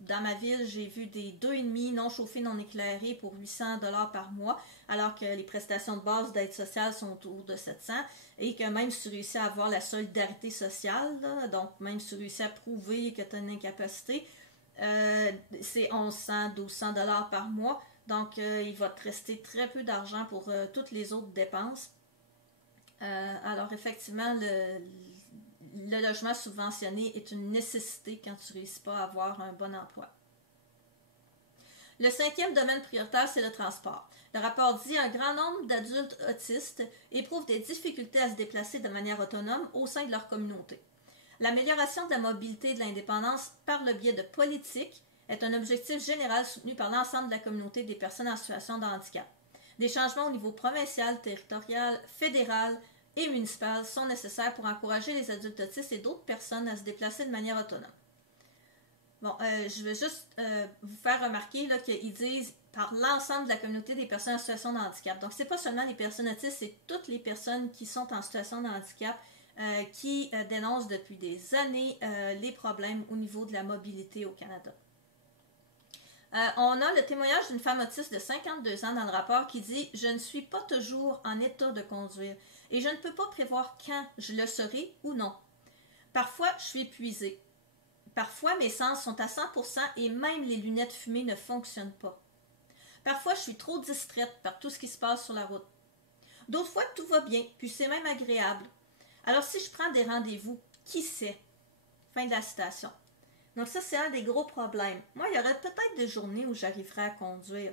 Dans ma ville, j'ai vu des 2,5 non chauffés, non éclairés pour 800$ par mois, alors que les prestations de base d'aide sociale sont autour de 700, et que même si tu réussis à avoir la solidarité sociale, là, donc même si tu réussis à prouver que tu as une incapacité, c'est 1100, 1200$ par mois, donc il va te rester très peu d'argent pour toutes les autres dépenses. Alors effectivement, le logement subventionné est une nécessité quand tu ne réussis pas à avoir un bon emploi. Le 5e domaine prioritaire, c'est le transport. Le rapport dit qu'un grand nombre d'adultes autistes éprouvent des difficultés à se déplacer de manière autonome au sein de leur communauté. L'amélioration de la mobilité et de l'indépendance par le biais de politiques est un objectif général soutenu par l'ensemble de la communauté des personnes en situation de handicap. Des changements au niveau provincial, territorial, fédéral et municipal sont nécessaires pour encourager les adultes autistes et d'autres personnes à se déplacer de manière autonome. Bon, je vais juste vous faire remarquer là, qu'ils disent par l'ensemble de la communauté des personnes en situation de handicap. Donc, c'est pas seulement les personnes autistes, c'est toutes les personnes qui sont en situation de handicap qui dénoncent depuis des années les problèmes au niveau de la mobilité au Canada. On a le témoignage d'une femme autiste de 52 ans dans le rapport qui dit « Je ne suis pas toujours en état de conduire et je ne peux pas prévoir quand je le serai ou non. Parfois, je suis épuisée. Parfois, mes sens sont à 100% et même les lunettes fumées ne fonctionnent pas. Parfois, je suis trop distraite par tout ce qui se passe sur la route. D'autres fois, tout va bien, puis c'est même agréable. Alors, si je prends des rendez-vous, qui sait? » Fin de la citation. Donc ça, c'est un des gros problèmes. Moi, il y aurait peut-être des journées où j'arriverais à conduire.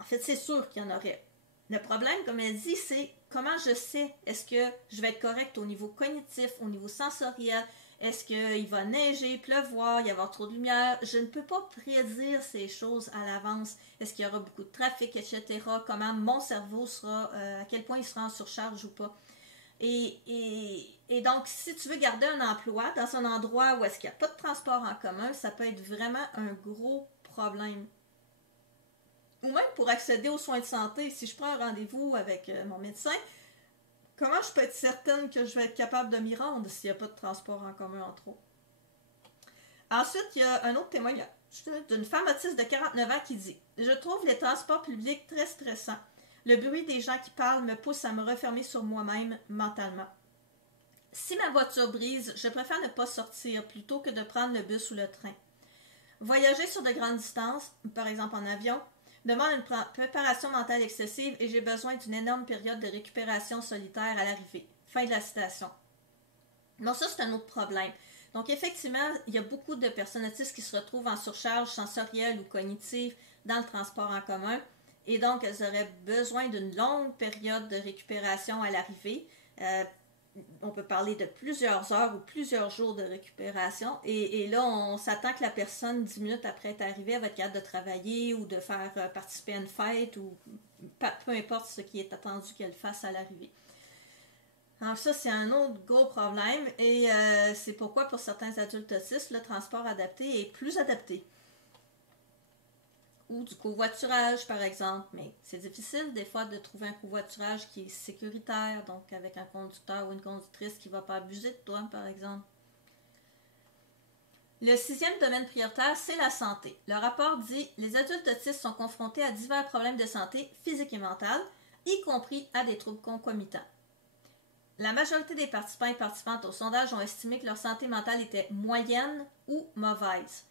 En fait, c'est sûr qu'il y en aurait. Le problème, comme elle dit, c'est comment je sais, est-ce que je vais être correcte au niveau cognitif, au niveau sensoriel, est-ce qu'il va neiger, pleuvoir, y avoir trop de lumière? Je ne peux pas prédire ces choses à l'avance. Est-ce qu'il y aura beaucoup de trafic, etc. Comment mon cerveau sera, à quel point il sera en surcharge ou pas. Et donc, si tu veux garder un emploi dans un endroit où est-ce qu'il n'y a pas de transport en commun, ça peut être vraiment un gros problème. Ou même pour accéder aux soins de santé, si je prends un rendez-vous avec mon médecin, comment je peux être certaine que je vais être capable de m'y rendre s'il n'y a pas de transport en commun entre autres? Ensuite, il y a un autre témoignage d'une femme autiste de 49 ans qui dit « Je trouve les transports publics très stressants. Le bruit des gens qui parlent me pousse à me refermer sur moi-même mentalement. Si ma voiture brise, je préfère ne pas sortir plutôt que de prendre le bus ou le train. Voyager sur de grandes distances, par exemple en avion, demande une préparation mentale excessive et j'ai besoin d'une énorme période de récupération solitaire à l'arrivée. » Fin de la citation. Bon, ça, c'est un autre problème. Donc, effectivement, il y a beaucoup de personnes autistes qui se retrouvent en surcharge sensorielle ou cognitive dans le transport en commun. Et donc, elles auraient besoin d'une longue période de récupération à l'arrivée. On peut parler de plusieurs heures ou plusieurs jours de récupération. Et là, on s'attend que la personne, 10 minutes après être arrivée, elle va être capable de travailler ou de faire participer à une fête ou peu importe ce qui est attendu qu'elle fasse à l'arrivée. Alors ça, c'est un autre gros problème et c'est pourquoi pour certains adultes autistes, le transport adapté est plus adapté. Ou du covoiturage, par exemple. Mais c'est difficile, des fois, de trouver un covoiturage qui est sécuritaire, donc avec un conducteur ou une conductrice qui ne va pas abuser de toi, par exemple. Le 6e domaine prioritaire, c'est la santé. Le rapport dit « Les adultes autistes sont confrontés à divers problèmes de santé physique et mentale, y compris à des troubles concomitants. La majorité des participants et participantes au sondage ont estimé que leur santé mentale était moyenne ou mauvaise.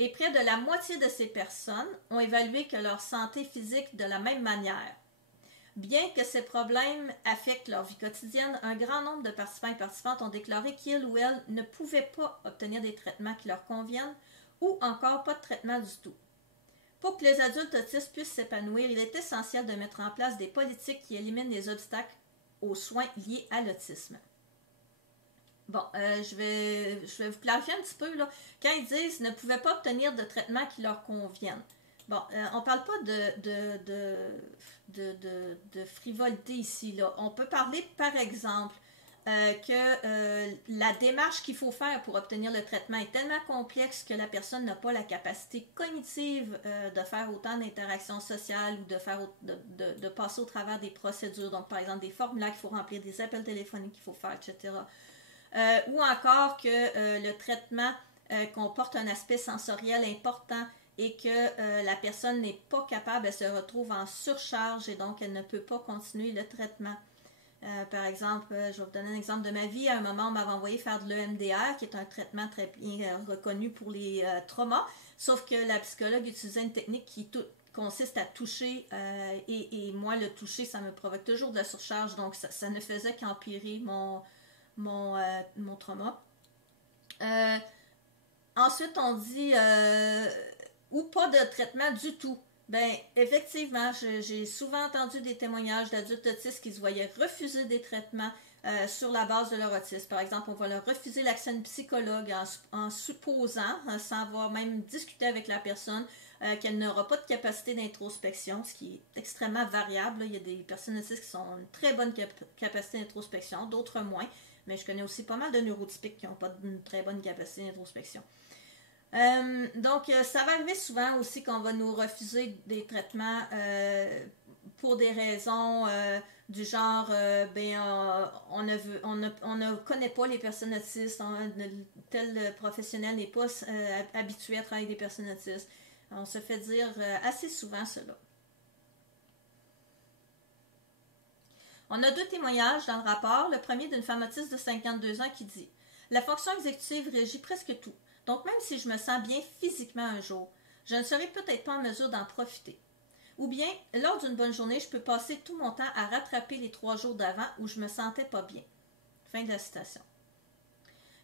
Et près de la moitié de ces personnes ont évalué que leur santé physique de la même manière. Bien que ces problèmes affectent leur vie quotidienne, un grand nombre de participants et participantes ont déclaré qu'ils ou elles ne pouvaient pas obtenir des traitements qui leur conviennent ou encore pas de traitement du tout. Pour que les adultes autistes puissent s'épanouir, il est essentiel de mettre en place des politiques qui éliminent les obstacles aux soins liés à l'autisme. Bon, je vais vous clarifier un petit peu, là. Quand ils disent ne pouvaient pas obtenir de traitement qui leur convienne. Bon, on ne parle pas de frivolité ici, là. On peut parler, par exemple, que la démarche qu'il faut faire pour obtenir le traitement est tellement complexe que la personne n'a pas la capacité cognitive de faire autant d'interactions sociales ou de passer au travers des procédures. Donc, par exemple, des formulaires qu'il faut remplir, des appels téléphoniques qu'il faut faire, etc. Ou encore que le traitement comporte un aspect sensoriel important et que la personne n'est pas capable, elle se retrouve en surcharge et donc elle ne peut pas continuer le traitement. Par exemple, je vais vous donner un exemple de ma vie. À un moment, on m'avait envoyé faire de l'EMDR, qui est un traitement très bien reconnu pour les traumas, sauf que la psychologue utilisait une technique qui consiste à toucher, et moi, le toucher, ça me provoque toujours de la surcharge, donc ça ne faisait qu'empirer mon trauma. Ensuite, on dit ou pas de traitement du tout. Ben, effectivement, j'ai souvent entendu des témoignages d'adultes autistes qui se voyaient refuser des traitements sur la base de leur autisme. Par exemple, on va leur refuser l'accès à une psychologue en supposant, sans avoir même discuté avec la personne, qu'elle n'aura pas de capacité d'introspection, ce qui est extrêmement variable. Il y a des personnes autistes qui ont une très bonne capacité d'introspection, d'autres moins, mais je connais aussi pas mal de neurotypiques qui n'ont pas une très bonne capacité d'introspection. Donc, ça va arriver souvent aussi qu'on va nous refuser des traitements pour des raisons du genre, on ne connaît pas les personnes autistes, tel professionnel n'est pas habitué à travailler avec des personnes autistes. On se fait dire assez souvent cela. On a 2 témoignages dans le rapport. Le premier d'une femme autiste de 52 ans qui dit « La fonction exécutive régit presque tout. Donc, même si je me sens bien physiquement un jour, je ne serai peut-être pas en mesure d'en profiter. Ou bien, lors d'une bonne journée, je peux passer tout mon temps à rattraper les 3 jours d'avant où je me sentais pas bien. » Fin de la citation.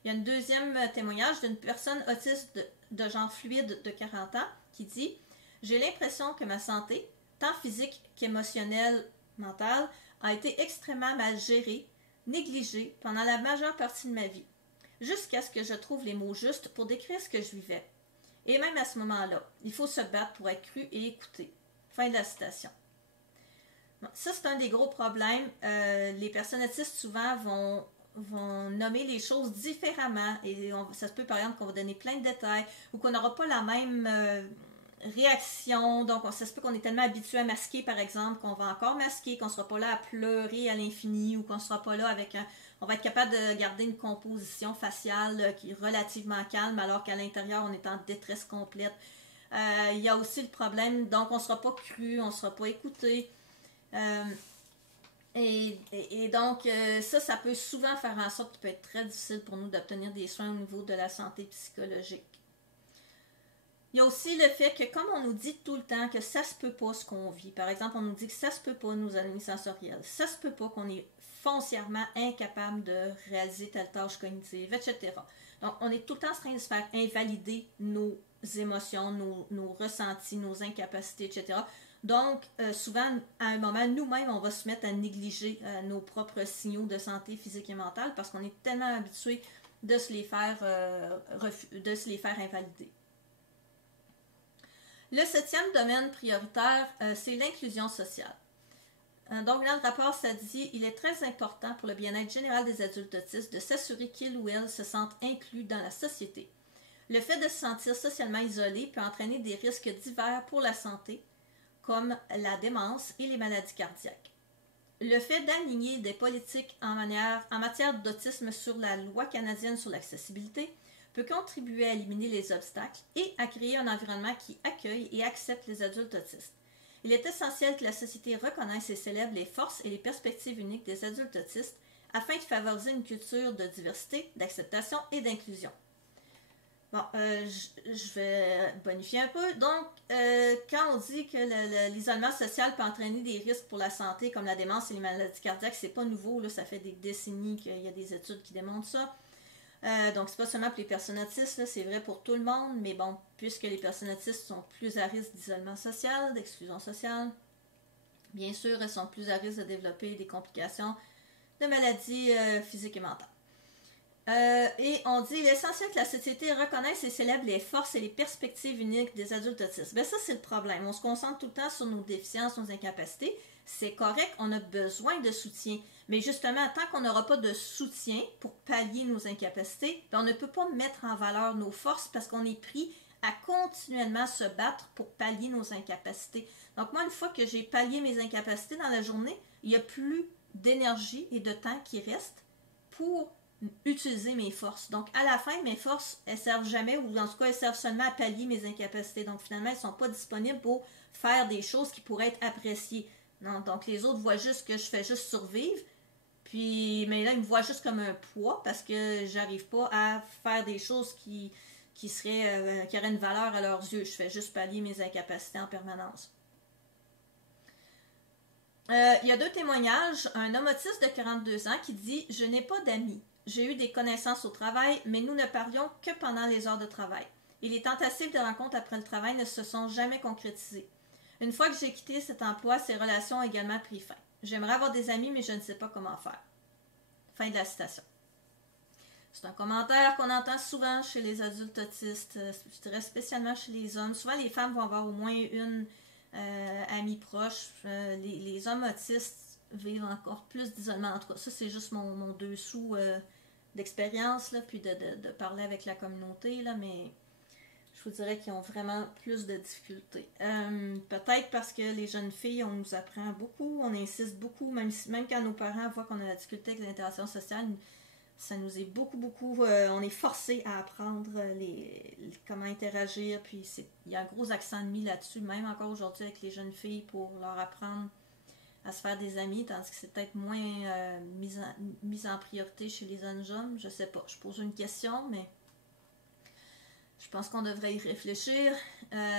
Il y a un deuxième témoignage d'une personne autiste de genre fluide de 40 ans qui dit « J'ai l'impression que ma santé, tant physique qu'émotionnelle, mentale, a été extrêmement mal gérée, négligée pendant la majeure partie de ma vie. Jusqu'à ce que je trouve les mots justes pour décrire ce que je vivais. Et même à ce moment-là, il faut se battre pour être cru et écouté. » Fin de la citation. Bon, ça, c'est un des gros problèmes. Les personnes autistes, souvent, vont nommer les choses différemment. Et ça se peut, par exemple, qu'on va donner plein de détails ou qu'on n'aura pas la même réaction. Donc, ça se peut qu'on est tellement habitué à masquer, par exemple, qu'on va encore masquer, qu'on ne sera pas là à pleurer à l'infini ou qu'on ne sera pas là avec on va être capable de garder une composition faciale qui est relativement calme alors qu'à l'intérieur, on est en détresse complète. Il y a aussi le problème, donc on ne sera pas cru, on ne sera pas écouté. Et donc, ça peut souvent faire en sorte qu'il peut être très difficile pour nous d'obtenir des soins au niveau de la santé psychologique. Il y a aussi le fait que, comme on nous dit tout le temps que ça se peut pas ce qu'on vit, par exemple, on nous dit que ça se peut pas nos anomalies sensorielles, ça se peut pas qu'on est foncièrement incapable de réaliser telle tâche cognitive, etc. Donc, on est tout le temps en train de se faire invalider nos émotions, nos ressentis, nos incapacités, etc. Donc, souvent, à un moment, nous-mêmes, on va se mettre à négliger nos propres signaux de santé physique et mentale parce qu'on est tellement habitué de se les faire invalider. Le 7e domaine prioritaire, c'est l'inclusion sociale. Donc, dans le rapport, ça dit « Il est très important pour le bien-être général des adultes autistes de s'assurer qu'ils ou elles se sentent inclus dans la société. Le fait de se sentir socialement isolé peut entraîner des risques divers pour la santé, comme la démence et les maladies cardiaques. Le fait d'aligner des politiques en matière d'autisme sur la loi canadienne sur l'accessibilité peut contribuer à éliminer les obstacles et à créer un environnement qui accueille et accepte les adultes autistes. Il est essentiel que la société reconnaisse et célèbre les forces et les perspectives uniques des adultes autistes afin de favoriser une culture de diversité, d'acceptation et d'inclusion. » Bon, je vais bonifier un peu. Donc, quand on dit que l'isolement social peut entraîner des risques pour la santé, comme la démence et les maladies cardiaques, c'est pas nouveau, là, ça fait des décennies qu'il y a des études qui démontrent ça. Donc, c'est pas seulement pour les personnes autistes, là, c'est vrai pour tout le monde, mais bon, puisque les personnes autistes sont plus à risque d'isolement social, d'exclusion sociale, bien sûr, elles sont plus à risque de développer des complications de maladies physiques et mentales. Et on dit l'essentiel que la société reconnaisse et célèbre les forces et les perspectives uniques des adultes autistes. Bien, ça, c'est le problème. On se concentre tout le temps sur nos déficiences, nos incapacités, C'est correct, on a besoin de soutien. Mais justement, tant qu'on n'aura pas de soutien pour pallier nos incapacités, on ne peut pas mettre en valeur nos forces parce qu'on est pris à continuellement se battre pour pallier nos incapacités. Donc moi, une fois que j'ai pallié mes incapacités dans la journée, il n'y a plus d'énergie et de temps qui reste pour utiliser mes forces. Donc à la fin, mes forces, elles servent jamais, ou en tout cas, elles servent seulement à pallier mes incapacités. Donc finalement, elles ne sont pas disponibles pour faire des choses qui pourraient être appréciées. Non, donc les autres voient juste que je fais juste survivre. Puis, mais là, ils me voient juste comme un poids parce que j'arrive pas à faire des choses qui auraient une valeur à leurs yeux. Je fais juste pallier mes incapacités en permanence. Il y a 2 témoignages. Un homme autiste de 42 ans qui dit « Je n'ai pas d'amis. J'ai eu des connaissances au travail, mais nous ne parlions que pendant les heures de travail. Et les tentatives de rencontre après le travail ne se sont jamais concrétisées. Une fois que j'ai quitté cet emploi, ces relations ont également pris fin. J'aimerais avoir des amis, mais je ne sais pas comment faire. » Fin de la citation. C'est un commentaire qu'on entend souvent chez les adultes autistes, je dirais spécialement chez les hommes. Souvent, les femmes vont avoir au moins une amie proche. Les hommes autistes vivent encore plus d'isolement. En tout cas, ça, c'est juste mon dessous d'expérience, là, puis de parler avec la communauté, là, mais je vous dirais qu'ils ont vraiment plus de difficultés. Peut-être parce que les jeunes filles, on nous apprend beaucoup, on insiste beaucoup, même quand nos parents voient qu'on a la difficulté avec l'interaction sociale, ça nous est beaucoup, on est forcé à apprendre comment interagir, puis il y a un gros accent mis là-dessus, même encore aujourd'hui avec les jeunes filles, pour leur apprendre à se faire des amis, tandis que c'est peut-être moins mis en priorité chez les jeunes hommes, je sais pas, je pose une question, mais je pense qu'on devrait y réfléchir.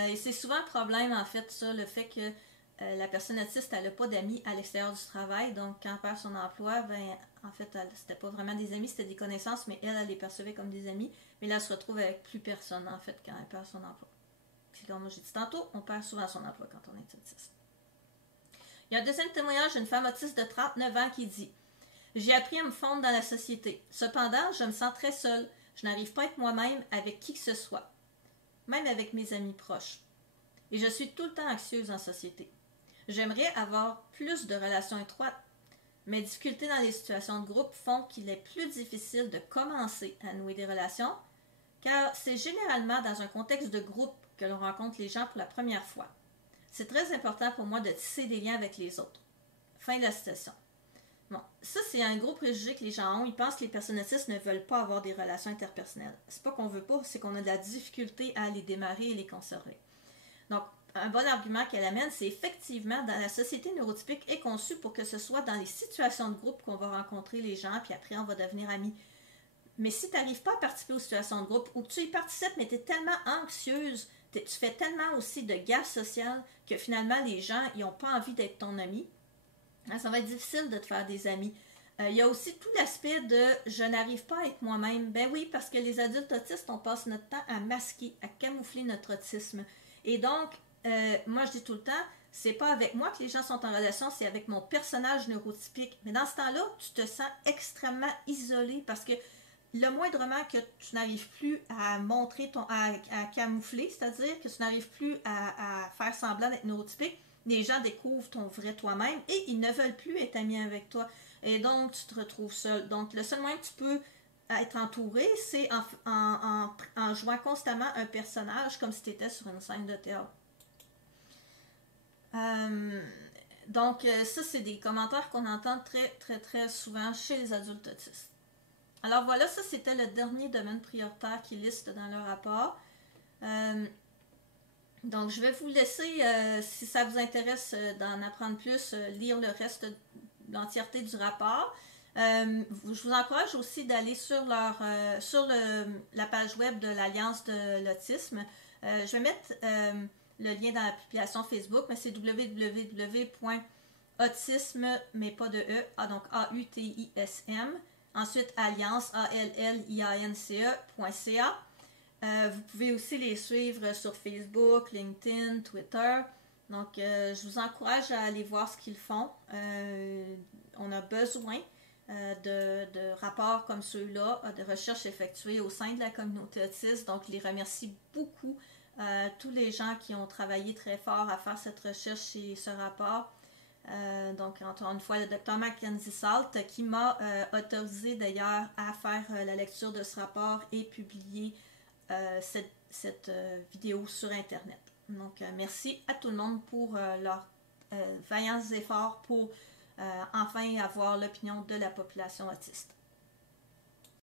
Et c'est souvent un problème, en fait, ça, le fait que la personne autiste, elle n'a pas d'amis à l'extérieur du travail. Donc, quand elle perd son emploi, ben, en fait, c'était pas vraiment des amis, c'était des connaissances, mais elle les percevait comme des amis. Mais là, elle se retrouve avec plus personne, en fait, quand elle perd son emploi. Puis, comme j'ai dit tantôt, on perd souvent son emploi quand on est autiste. Il y a un deuxième témoignage d'une femme autiste de 39 ans qui dit « J'ai appris à me fondre dans la société. Cependant, je me sens très seule. Je n'arrive pas à être moi-même avec qui que ce soit, même avec mes amis proches. Et je suis tout le temps anxieuse en société. J'aimerais avoir plus de relations étroites. Mes difficultés dans les situations de groupe font qu'il est plus difficile de commencer à nouer des relations, car c'est généralement dans un contexte de groupe que l'on rencontre les gens pour la première fois. C'est très important pour moi de tisser des liens avec les autres. » Fin de la citation. Bon, ça c'est un gros préjugé que les gens ont. Ils pensent que les personnes autistes ne veulent pas avoir des relations interpersonnelles. C'est pas qu'on veut pas, c'est qu'on a de la difficulté à les démarrer et les conserver. Donc, un bon argument qu'elle amène, c'est effectivement, dans la société neurotypique est conçue pour que ce soit dans les situations de groupe qu'on va rencontrer les gens, puis après on va devenir amis. Mais si tu n'arrives pas à participer aux situations de groupe, ou que tu y participes, mais tu es tellement anxieuse, tu fais tellement aussi de gaffe sociale que finalement les gens n'ont pas envie d'être ton ami, ça va être difficile de te faire des amis. Il y a aussi tout l'aspect de « je n'arrive pas à être moi-même ». Ben oui, parce que les adultes autistes, on passe notre temps à masquer, à camoufler notre autisme. Et donc, moi je dis tout le temps, c'est pas avec moi que les gens sont en relation, c'est avec mon personnage neurotypique. Mais dans ce temps-là, tu te sens extrêmement isolé parce que le moindrement que tu n'arrives plus à montrer à camoufler, c'est-à-dire que tu n'arrives plus à faire semblant d'être neurotypique, les gens découvrent ton vrai toi-même et ils ne veulent plus être amis avec toi. Et donc, tu te retrouves seul. Donc, le seul moyen que tu peux être entouré, c'est en jouant constamment un personnage comme si tu étais sur une scène de théâtre. Donc, ça, c'est des commentaires qu'on entend très souvent chez les adultes autistes. Alors voilà, ça c'était le dernier domaine prioritaire qu'ils listent dans leur rapport. Donc je vais vous laisser, si ça vous intéresse d'en apprendre plus, lire le reste, l'entièreté du rapport. Je vous encourage aussi d'aller sur la page web de l'Alliance de l'autisme. Je vais mettre le lien dans la publication Facebook, mais c'est www.autisme, mais pas de E, donc A-U-T-I-S-M. Ensuite, Alliance, ALLIANCE.ca. Vous pouvez aussi les suivre sur Facebook, LinkedIn, Twitter. Donc, je vous encourage à aller voir ce qu'ils font. On a besoin de rapports comme ceux-là, de recherches effectuées au sein de la communauté autiste. Donc, je les remercie beaucoup, tous les gens qui ont travaillé très fort à faire cette recherche et ce rapport. Donc, encore une fois, le Dr Mackenzie Salt, qui m'a autorisé d'ailleurs à faire la lecture de ce rapport et publier cette vidéo sur Internet. Donc, merci à tout le monde pour leurs vaillants efforts pour enfin avoir l'opinion de la population autiste.